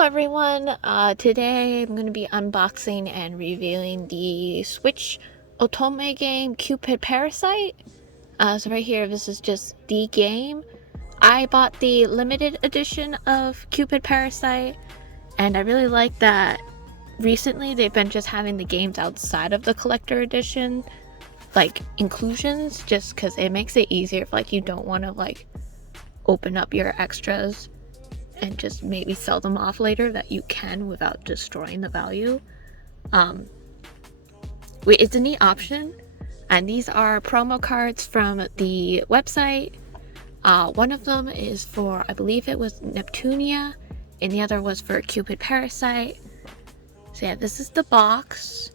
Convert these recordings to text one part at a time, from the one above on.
Hello everyone, today I'm going to be unboxing and reviewing the Switch Otome game Cupid Parasite. So right here, this is just the game. I bought the limited edition of Cupid Parasite, and I really like that recently they've been just having the games outside of the collector edition, like inclusions, just because it makes it easier if like you don't want to like open up your extras and just maybe sell them off later, that you can without destroying the value. It's a neat option, and these are promo cards from the website. One of them is for, I believe it was Neptunia, and the other was for Cupid Parasite. So yeah, this is the box.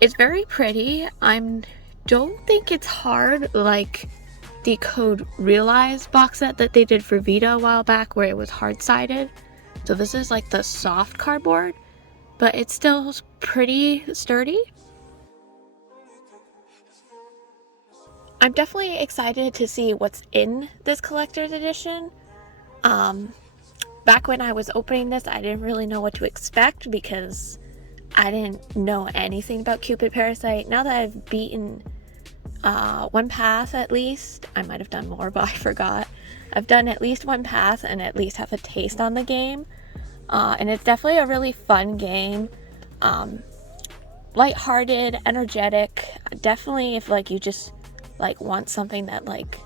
It's very pretty. I don't think it's hard like the Code Realize box set that they did for Vita a while back, where it was hard-sided. So this is like the soft cardboard, but it's still pretty sturdy. I'm definitely excited to see what's in this collector's edition. Back when I was opening this, I didn't really know what to expect because I didn't know anything about Cupid Parasite. Now that I've beaten one path at least, I might have done more, but I forgot. I've done at least one path and at least have a taste on the game. And it's definitely a really fun game. Lighthearted, energetic. Definitely if like you just like want something that like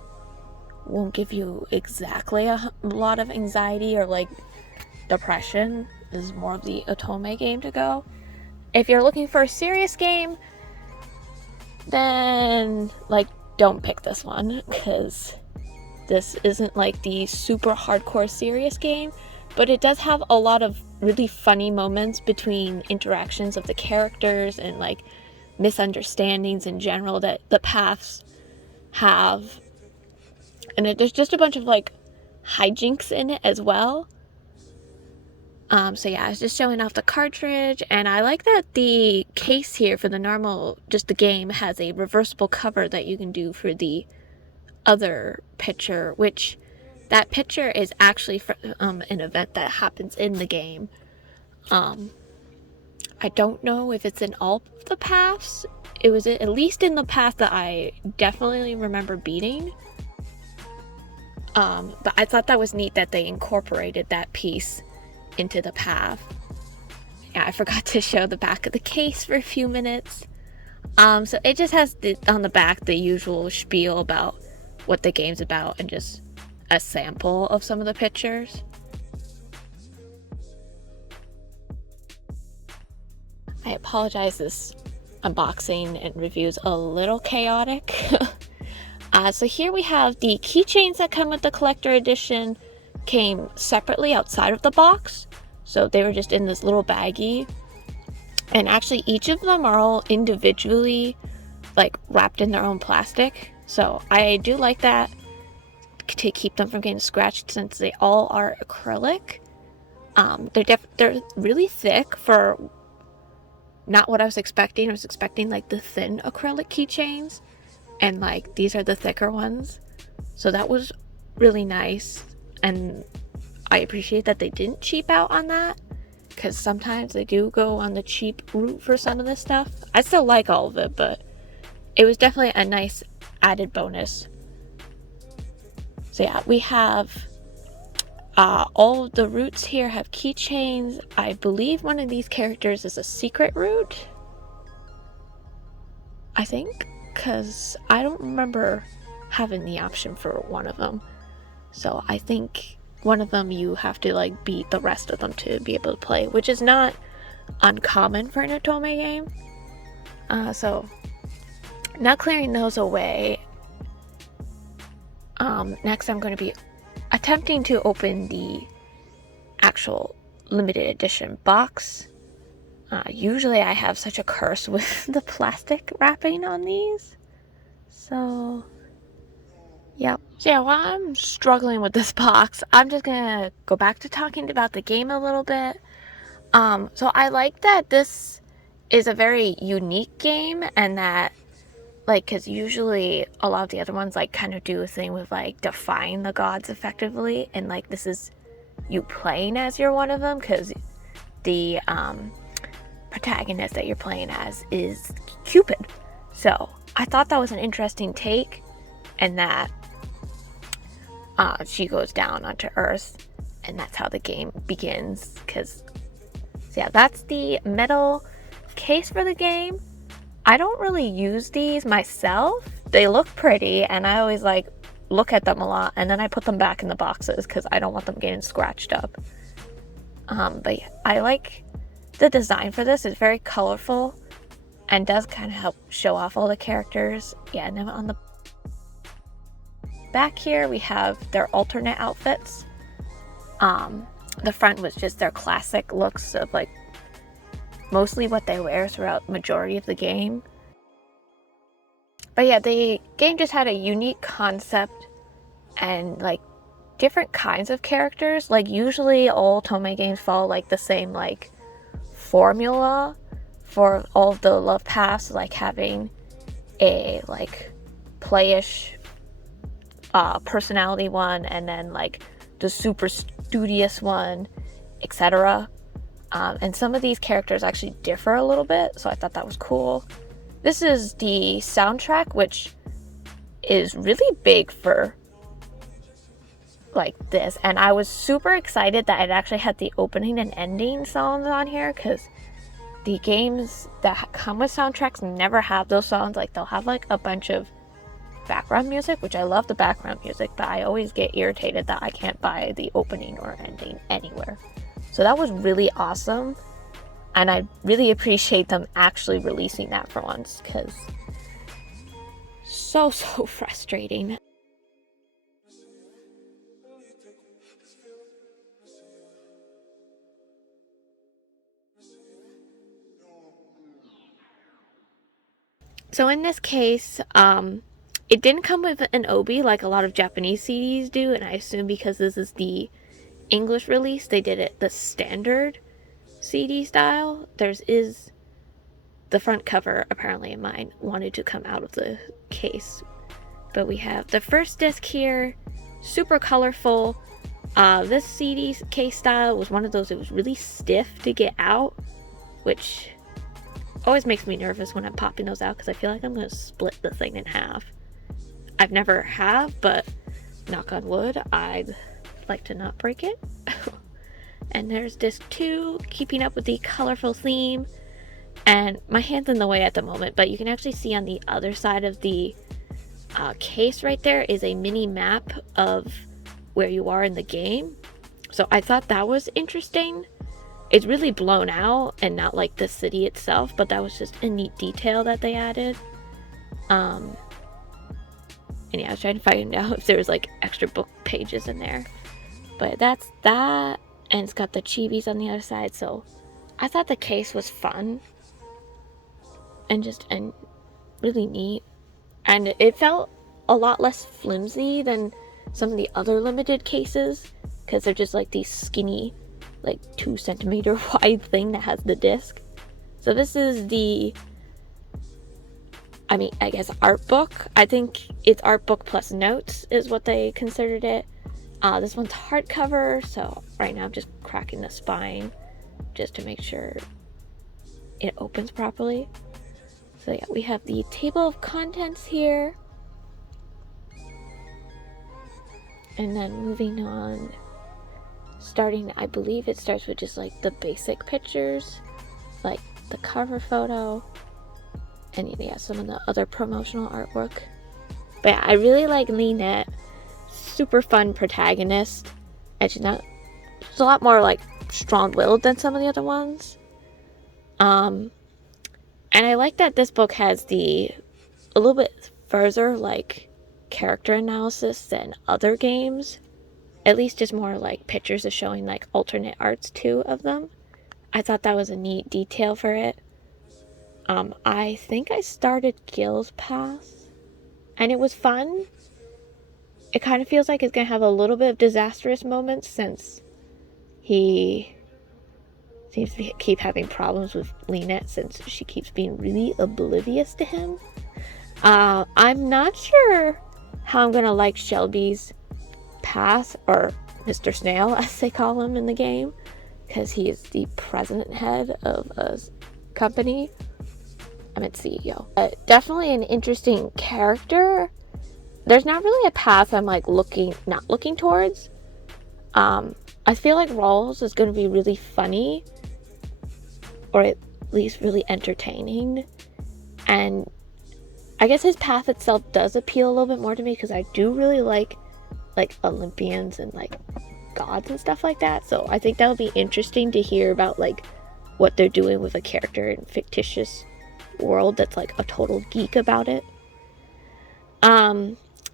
won't give you exactly a lot of anxiety or like depression, this is more of the Otome game to go. If you're looking for a serious game, then like don't pick this one, because this isn't like the super hardcore serious game, but it does have a lot of really funny moments between interactions of the characters and like misunderstandings in general that the paths have, and there's just a bunch of like hijinks in it as well. So yeah, I was just showing off the cartridge, and I like that the case here for the normal, just the game, has a reversible cover that you can do for the other picture, which that picture is actually for an event that happens in the game. I don't know if it's in all of the paths. It was at least in the path that I definitely remember beating. But I thought that was neat that they incorporated that piece into the path. Yeah, I forgot to show the back of the case for a few minutes. So it just has on the back the usual spiel about what the game's about and just a sample of some of the pictures. I apologize, this unboxing and review's a little chaotic. So here we have the keychains that come with the collector edition. Came separately outside of the box, so they were just in this little baggie, and actually each of them are all individually like wrapped in their own plastic, so I do like that to keep them from getting scratched, since they all are acrylic. They're really thick for not what I was expecting. I was expecting like the thin acrylic keychains, and like these are the thicker ones, so that was really nice. And I appreciate that they didn't cheap out on that, because sometimes they do go on the cheap route for some of this stuff. I still like all of it, but it was definitely a nice added bonus. So yeah, we have all of the routes here have keychains. I believe one of these characters is a secret route, I think, because I don't remember having the option for one of them. So I think one of them you have to like beat the rest of them to be able to play, which is not uncommon for an Otome game. So now clearing those away, next I'm going to be attempting to open the actual limited edition box. Usually I have such a curse with the plastic wrapping on these, so yep. So yeah, while I'm struggling with this box, I'm just gonna go back to talking about the game a little bit. So I like that this is a very unique game, and that like, because usually a lot of the other ones like kind of do a thing with like defying the gods effectively, and like this is you playing as you're one of them, because the protagonist that you're playing as is Cupid. So I thought that was an interesting take, and that she goes down onto Earth, and that's how the game begins. Because, so yeah, that's the metal case for the game. I don't really use these myself. They look pretty, and I always like look at them a lot, and then I put them back in the boxes because I don't want them getting scratched up. But yeah, I like the design for this. It's very colorful and does kind of help show off all the characters. Yeah, and then on the back here we have their alternate outfits. The front was just their classic looks of like mostly what they wear throughout majority of the game. But yeah, the game just had a unique concept and like different kinds of characters. Like usually all Tomei games follow like the same like formula for all of the love paths, like having a like playish personality one, and then like the super studious one, etc. And some of these characters actually differ a little bit, so I thought that was cool. This is the soundtrack, which is really big for like this, and I was super excited that it actually had the opening and ending songs on here, because the games that come with soundtracks never have those songs. Like they'll have like a bunch of background music, which I love the background music, but I always get irritated that I can't buy the opening or ending anywhere. So that was really awesome, and I really appreciate them actually releasing that for once, because so frustrating. So in this case, it didn't come with an obi like a lot of Japanese CDs do, and I assume because this is the English release, they did it the standard CD style. Is the front cover, apparently in mine, wanted to come out of the case. But we have the first disc here, super colorful. This CD case style was one of those, it was really stiff to get out, which always makes me nervous when I'm popping those out, because I feel like I'm going to split the thing in half. I've never have, but knock on wood, I'd like to not break it. And there's disc 2, keeping up with the colorful theme. And my hand's in the way at the moment, but you can actually see on the other side of the case right there is a mini map of where you are in the game. So I thought that was interesting. It's really blown out and not like the city itself, but that was just a neat detail that they added. And yeah, I was trying to find out if there was like extra book pages in there. But that's that, and it's got the chibis on the other side, so I thought the case was fun and really neat. And it felt a lot less flimsy than some of the other limited cases, because they're just like these skinny, like 2 centimeter wide thing that has the disc. So this is the, I guess art book. I think it's art book plus notes is what they considered it. This one's hardcover, so right now I'm just cracking the spine just to make sure it opens properly. So yeah, we have the table of contents here. And then moving on, starting, I believe it starts with just like the basic pictures, like the cover photo, and yeah, some of the other promotional artwork. But yeah, I really like Lynette. Super fun protagonist, and she's a lot more like strong-willed than some of the other ones. And I like that this book has a little bit further like character analysis than other games. At least just more like pictures of showing like alternate arts too of them. I thought that was a neat detail for it. I think I started Gil's Path, and it was fun. It kind of feels like it's going to have a little bit of disastrous moments, since he seems to keep having problems with Lynette, since she keeps being really oblivious to him. I'm not sure how I'm going to like Shelby's path, or Mr. Snail, as they call him in the game, because he is the president head of a company. I meant CEO. Definitely an interesting character. There's not really a path I'm like not looking towards. I feel like Rawls is going to be really funny, or at least really entertaining, and I guess his path itself does appeal a little bit more to me because I do really like Olympians and like gods and stuff like that. So I think that would be interesting to hear about like what they're doing with a character in a fictitious world that's like a total geek about it.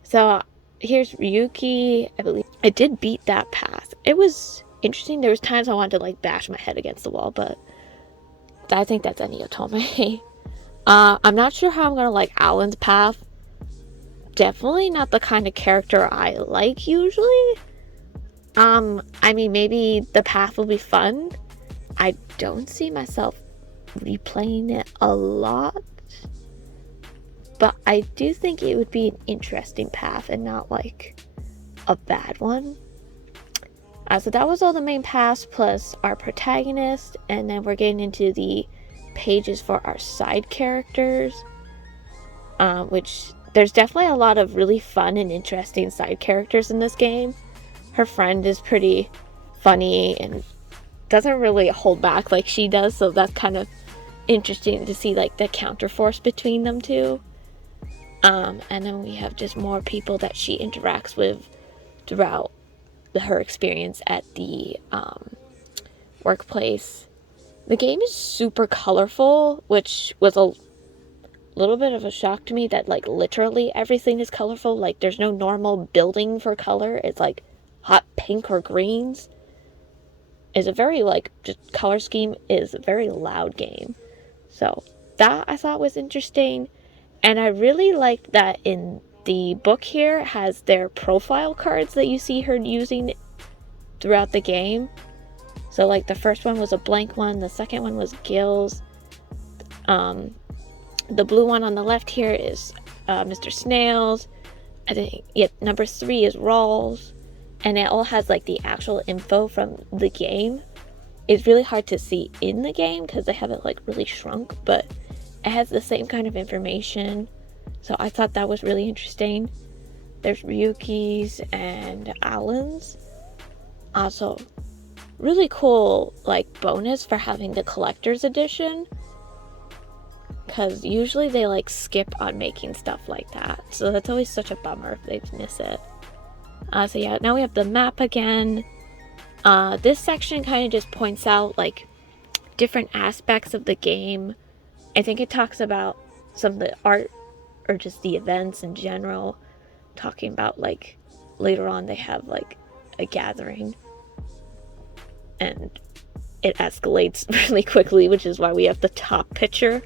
So here's Ryuki. I believe I did beat that path. It was interesting. There was times I wanted to like bash my head against the wall, but I think that's any Otome. I'm not sure how I'm gonna like Alan's path. Definitely not the kind of character I like usually. I mean, maybe the path will be fun. I don't see myself replaying it a lot, but I do think it would be an interesting path and not like a bad one. So that was all the main paths plus our protagonist, and then we're getting into the pages for our side characters, which there's definitely a lot of really fun and interesting side characters in this game. Her friend is pretty funny and doesn't really hold back like she does, so that's kind of interesting to see like the counterforce between them two. And then we have just more people that she interacts with throughout her experience at the workplace. The game is super colorful, which was a little bit of a shock to me that like literally everything is colorful. Like there's no normal building for color. It's like hot pink or greens. It's a very like just color scheme is a very loud game. So that I thought was interesting. And I really liked that in the book here it has their profile cards that you see her using throughout the game. So like the first one was a blank one, the second one was Gil's. The blue one on the left here is Mr. Snail's. I think number 3 is Rawls, and it all has like the actual info from the game. It's really hard to see in the game because they have it like really shrunk, but it has the same kind of information. So I thought that was really interesting. There's Ryuki's and Alan's. Also, really cool like bonus for having the collector's edition, because usually they like skip on making stuff like that, so that's always such a bummer if they miss it. So yeah, now we have the map again. This section kind of just points out like different aspects of the game. I think it talks about some of the art or just the events in general, talking about like later on they have like a gathering and it escalates really quickly, which is why we have the top picture.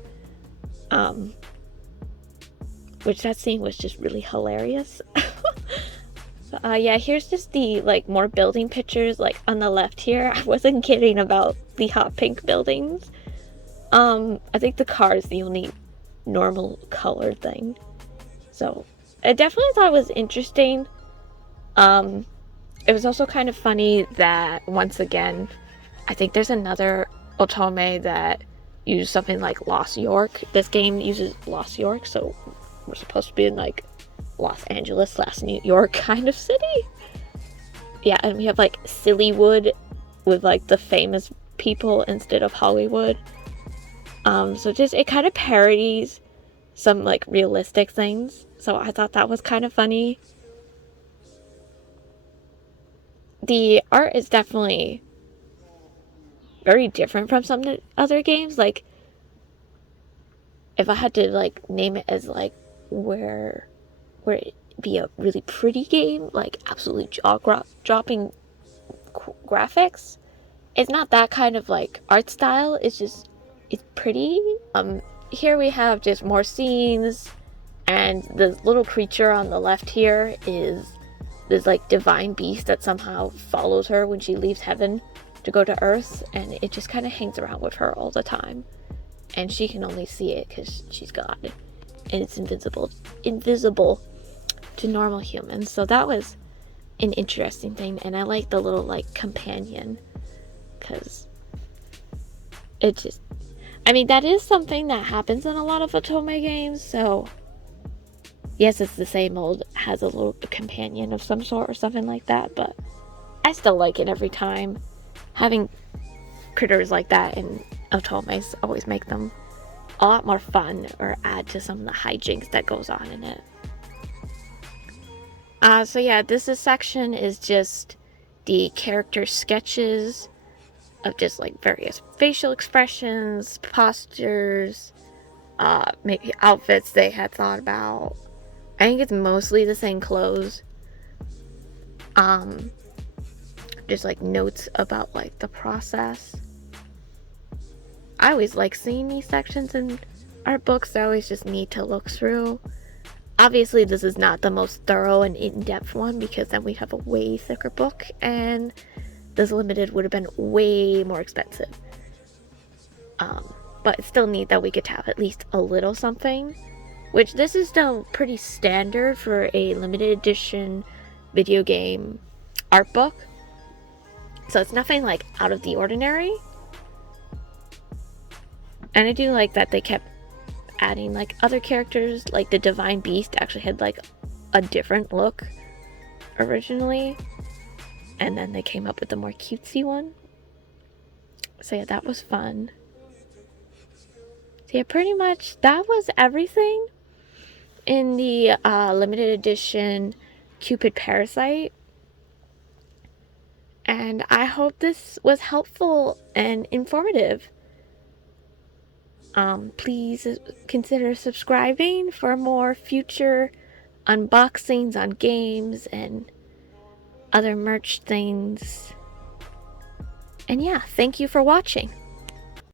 Which that scene was just really hilarious. Yeah, here's just the like more building pictures. Like on the left here, I wasn't kidding about the hot pink buildings. I think the car is the only normal color thing. So I definitely thought it was interesting. It was also kind of funny that once again, I think there's another Otome that used something like Lost York. This game uses Lost York, so we're supposed to be in like Los Angeles / New York kind of city. Yeah, and we have like Sillywood with like the famous people instead of Hollywood. So just it kind of parodies some like realistic things. So I thought that was kind of funny. The art is definitely very different from some other games. Like if I had to like name it as like where it be a really pretty game, like absolutely jaw-dropping graphics, it's not that kind of like art style. It's pretty. Here we have just more scenes, and the little creature on the left here is this like divine beast that somehow follows her when she leaves heaven to go to earth, and it just kind of hangs around with her all the time, and she can only see it because she's God, and it's invisible to normal humans. So that was an interesting thing, and I like the little like companion, because it just, I mean, that is something that happens in a lot of Otome games. So yes, it's the same old, has a little companion of some sort or something like that, but I still like it every time. Having critters like that in Otomes always make them a lot more fun, or add to some of the hijinks that goes on in it. So yeah, this section is just the character sketches of just like various facial expressions, postures, maybe outfits they had thought about. I think it's mostly the same clothes. Just like notes about like the process. I always like seeing these sections in art books. They're always just neat to look through. Obviously, this is not the most thorough and in-depth one, because then we have a way thicker book, and this limited would have been way more expensive. But it's still neat that we get to have at least a little something, which this is still pretty standard for a limited edition video game art book. So it's nothing like out of the ordinary. And I do like that they kept adding like other characters, like the Divine Beast actually had like a different look originally, and then they came up with a more cutesy one. So yeah, that was fun. So yeah, pretty much that was everything in the limited edition Cupid Parasite. And I hope this was helpful and informative. Please consider subscribing for more future unboxings on games and other merch things. And yeah, thank you for watching.